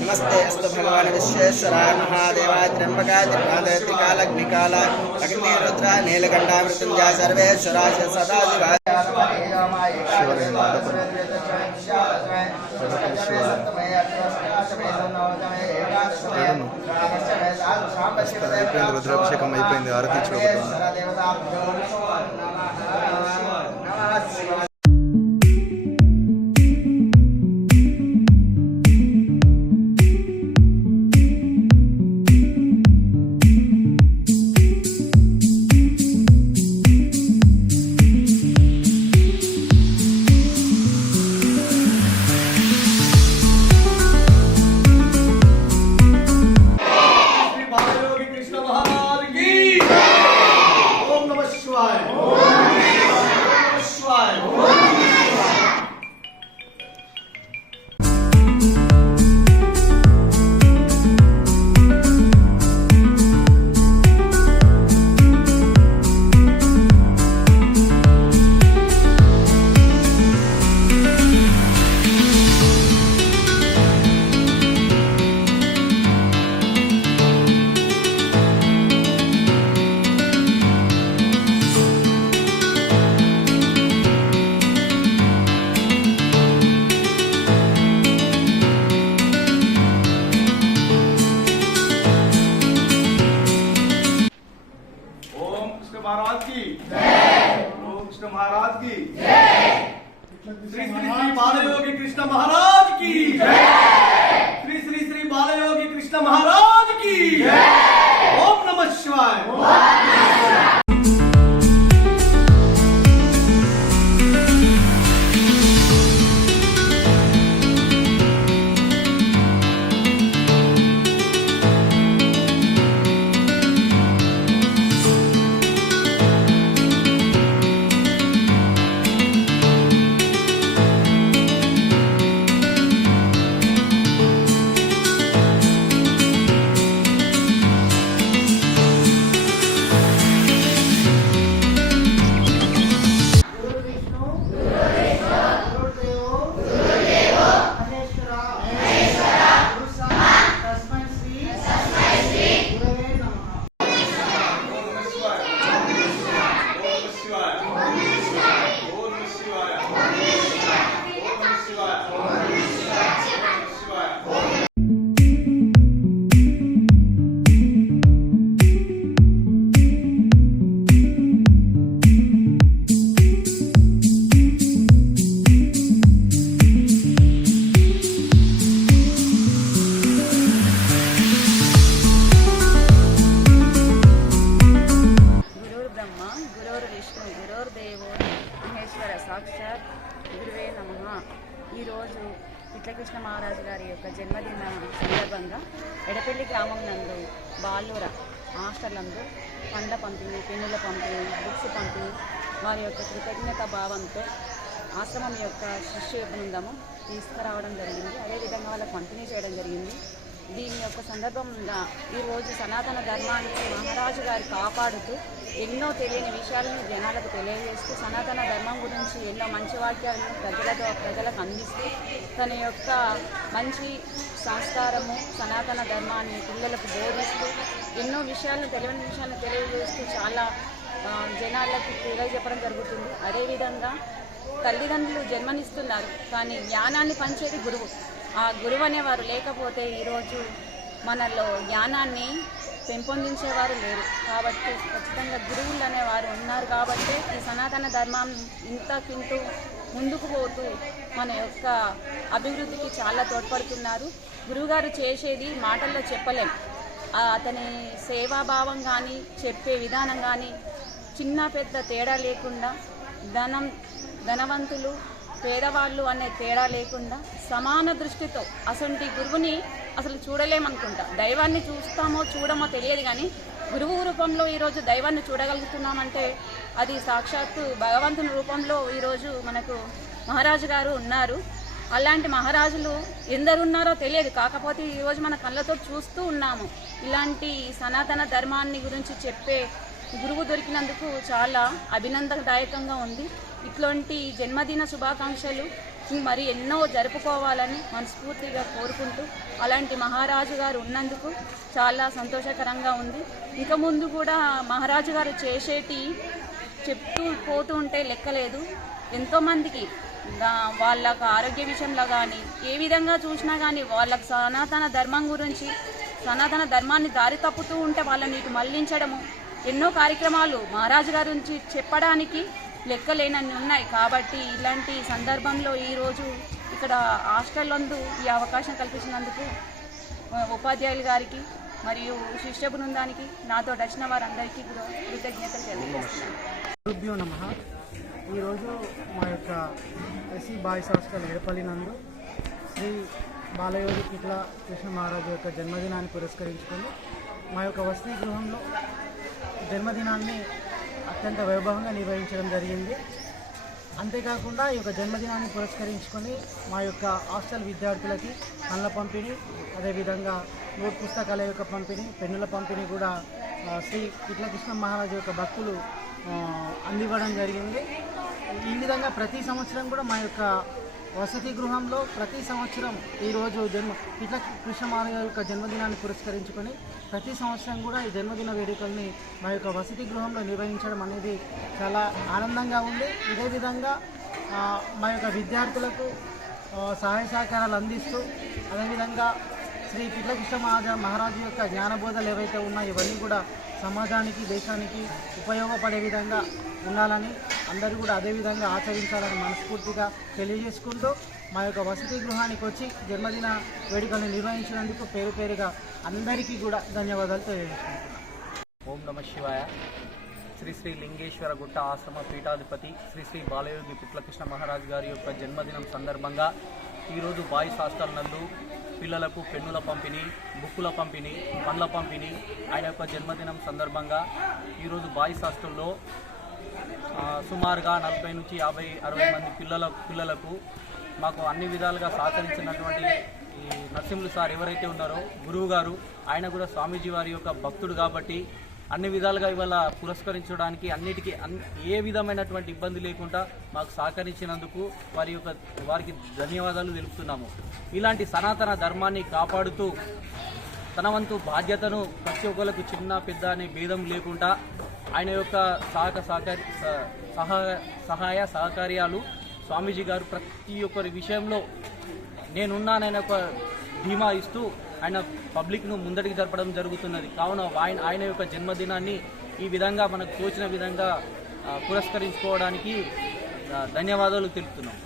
नमस्ते अस्तु भगवान् विश्वेश्वराय महादेवाय त्र्यंबकाय त्रिकाल अग्निकाल अग्नि रुद्र नीलकंठ मृत्युंजय सर्वेश्वराय सदाशिवाय రుద్రాభిషేకం అయిపోయింది. ఆరతి महाराज की जय। ओम कृष्ण महाराज की जय। श्री श्री श्री बालयोगी कृष्ण महाराज की जय। श्री श्री श्री बालयोगी कृष्ण महाराज की जय। ओम नमः शिवाय। ఈరోజు పిట్లకృష్ణ మహారాజు గారి యొక్క జన్మదిన సందర్భంగా ఎడపల్లి గ్రామం నందు బాలూర హాస్టళ్లందు పండ్ల పంపిణీ, పెన్నుల పంపిణీ, బుక్స్ పంపిణీ వారి యొక్క కృతజ్ఞత భావంతో ఆశ్రమం యొక్క శిష్య బృందము తీసుకురావడం జరిగింది. అదేవిధంగా వాళ్ళకు పంపిణీ చేయడం జరిగింది. దీని యొక్క సందర్భంగా ఈరోజు సనాతన ధర్మానికి మహారాజు గారు కాపాడుతూ ఎన్నో తెలియని విషయాలను జనాలకు తెలియజేస్తూ సనాతన ధర్మం గురించి ఎన్నో మంచి వాక్యాలను ప్రజలకు అందిస్తూ తన యొక్క మంచి సంస్కారము సనాతన ధర్మాన్ని పిల్లలకు బోధిస్తూ ఎన్నో విషయాలను తెలియని విషయాలను తెలియజేస్తూ చాలా జనాలకు తెలియజెప్పడం జరుగుతుంది. అదేవిధంగా తల్లిదండ్రులు జన్మనిస్తున్నారు, కానీ జ్ఞానాన్ని పంచేది గురువు. ఆ గురువు అనేవారు లేకపోతే ఈరోజు మనలో జ్ఞానాన్ని పెంపొందించేవారు లేరు. కాబట్టి ఖచ్చితంగా గురువులు అనేవారు ఉన్నారు కాబట్టి ఈ సనాతన ధర్మం ఇంతకింటూ ముందుకు పోతూ మన యొక్క అభివృద్ధికి చాలా తోడ్పడుతున్నారు. గురువుగారు చేసేది మాటల్లో చెప్పలేం. అతని సేవాభావం కానీ చెప్పే విధానం కానీ చిన్న పెద్ద తేడా లేకుండా ధనవంతులు పేదవాళ్ళు అనే తేడా లేకుండా సమాన దృష్టితో అసంటి గురువుని అసలు చూడలేమనుకుంటా. దైవాన్ని చూస్తామో చూడమో తెలియదు, కానీ గురువు రూపంలో ఈరోజు దైవాన్ని చూడగలుగుతున్నామంటే అది సాక్షాత్తు భగవంతుని రూపంలో ఈరోజు మనకు మహారాజు గారు ఉన్నారు. అలాంటి మహారాజులు ఎందరున్నారో తెలియదు, కాకపోతే ఈరోజు మన కళ్ళతో చూస్తూ ఉన్నాము. ఇలాంటి సనాతన ధర్మాన్ని గురించి చెప్పే గురువు దొరికినందుకు చాలా అభినందనదాయకంగా ఉంది. ఇట్లాంటి జన్మదిన శుభాకాంక్షలు మరి ఎన్నో జరుపుకోవాలని మనస్ఫూర్తిగా కోరుకుంటూ, అలాంటి మహారాజు గారు ఉన్నందుకు చాలా సంతోషకరంగా ఉంది. ఇక ముందు కూడా మహారాజు గారు చేసేటి చెప్తూ పోతూ ఉంటే లెక్కలేదు. ఎంతోమందికి వాళ్ళకు ఆరోగ్య విషయంలో కానీ ఏ విధంగా చూసినా కానీ వాళ్ళకు సనాతన ధర్మం గురించి, సనాతన ధర్మాన్ని దారి తప్పుతూ ఉంటే వాళ్ళని ఇటు మళ్లించడము, ఎన్నో కార్యక్రమాలు మహారాజు గారి గురించి చెప్పడానికి లెక్కలేనన్ని ఉన్నాయి. కాబట్టి ఇలాంటి సందర్భంలో ఈరోజు ఇక్కడ హాస్టల్ నందు ఈ అవకాశం కల్పించినందుకు ఉపాధ్యాయులు గారికి మరియు శిష్య బృందానికి, నాతో వచ్చిన వారందరికీ కూడా కృతజ్ఞతలు తెలియజేస్తున్నాను. ఈరోజు మా యొక్క ఎస్సీ బాయ్స్ హాస్టల్ ఎడపల్లి నందు శ్రీ బాలయోగి పిట్ల కృష్ణ మహారాజు యొక్క జన్మదినాన్ని పురస్కరించుకొని మా యొక్క వసతి గృహంలో జన్మదినాన్ని అత్యంత వైభవంగా నిర్వహించడం జరిగింది. అంతేకాకుండా ఈ యొక్క జన్మదినాన్ని పురస్కరించుకొని మా యొక్క హాస్టల్ విద్యార్థులకి పండ్ల పంపిణీ, అదేవిధంగా నోట్ పుస్తకాల యొక్క పంపిణీ, పెన్నుల పంపిణీ కూడా శ్రీ పిట్ల కృష్ణ మహారాజు యొక్క భక్తులు అందివ్వడం జరిగింది. ఈ విధంగా ప్రతి సంవత్సరం కూడా మా యొక్క వసతి గృహంలో ప్రతి సంవత్సరం ఈరోజు పిట్ల కృష్ణ మహారాజు యొక్క జన్మదినాన్ని పురస్కరించుకొని ప్రతి సంవత్సరం కూడా ఈ జన్మదిన వేడుకల్ని మా యొక్క వసతి గృహంలో నిర్వహించడం అనేది చాలా ఆనందంగా ఉంది. ఇదే విధంగా మా యొక్క విద్యార్థులకు సహాయ సహకారాలు అందిస్తూ, అదేవిధంగా శ్రీ పిట్ల కృష్ణ మహారాజు యొక్క జ్ఞానబోధలు ఏవైతే ఉన్నాయో ఇవన్నీ కూడా సమాజానికి, దేశానికి ఉపయోగపడే విధంగా ఉండాలని, అందరూ కూడా అదేవిధంగా ఆచరించాలని మనస్ఫూర్తిగా తెలియజేసుకుంటూ మా యొక్క వసతి గృహానికి వచ్చి జన్మదిన వేడుకలను నిర్వహించినందుకు పేరు పేరుగా అందరికీ కూడా ధన్యవాదాలు తెలియజేసుకుంటున్నాను. ఓం నమ శివాయ. శ్రీ శ్రీ లింగేశ్వర గుట్ట ఆశ్రమ పీఠాధిపతి శ్రీ శ్రీ బాలయోగి పిట్ల కృష్ణ మహారాజు గారి యొక్క జన్మదినం సందర్భంగా ఈరోజు బాయ్స్ హాస్టల్ నందు పిల్లలకు పెన్నుల పంపిణీ, బుక్కుల పంపిణీ, పండ్ల పంపిణీ ఆయన యొక్క జన్మదినం సందర్భంగా ఈరోజు బాయ్స్ హాస్టల్లో సుమారుగా 40 నుంచి 50-60 మంది పిల్లలకు మాకు అన్ని విధాలుగా సహకరించినటువంటి ఈ నరసింహులు సార్ ఎవరైతే ఉన్నారో గురువు గారు, ఆయన కూడా స్వామీజీ వారి యొక్క భక్తుడు కాబట్టి అన్ని విధాలుగా ఇవాళ పురస్కరించడానికి అన్నిటికీ ఏ విధమైనటువంటి ఇబ్బంది లేకుండా మాకు సహకరించినందుకు వారికి ధన్యవాదాలు తెలుపుతున్నాము. ఇలాంటి సనాతన ధర్మాన్ని కాపాడుతూ తన వంతు బాధ్యతను ప్రతి ఒక్కరికి చిన్న పెద్ద అనే భేదం లేకుండా ఆయన యొక్క సహాయ సహకార్యాలు స్వామీజీ గారు ప్రతి ఒక్కరి విషయంలో నేనున్నానని ఒక ధీమా ఇస్తూ ఆయన పబ్లిక్ను ముందడికి జరపడం జరుగుతున్నది. కావున ఆయన యొక్క జన్మదినాన్ని ఈ విధంగా మనకు తోచిన విధంగా పురస్కరించుకోవడానికి ధన్యవాదాలు తెలుపుతున్నాం.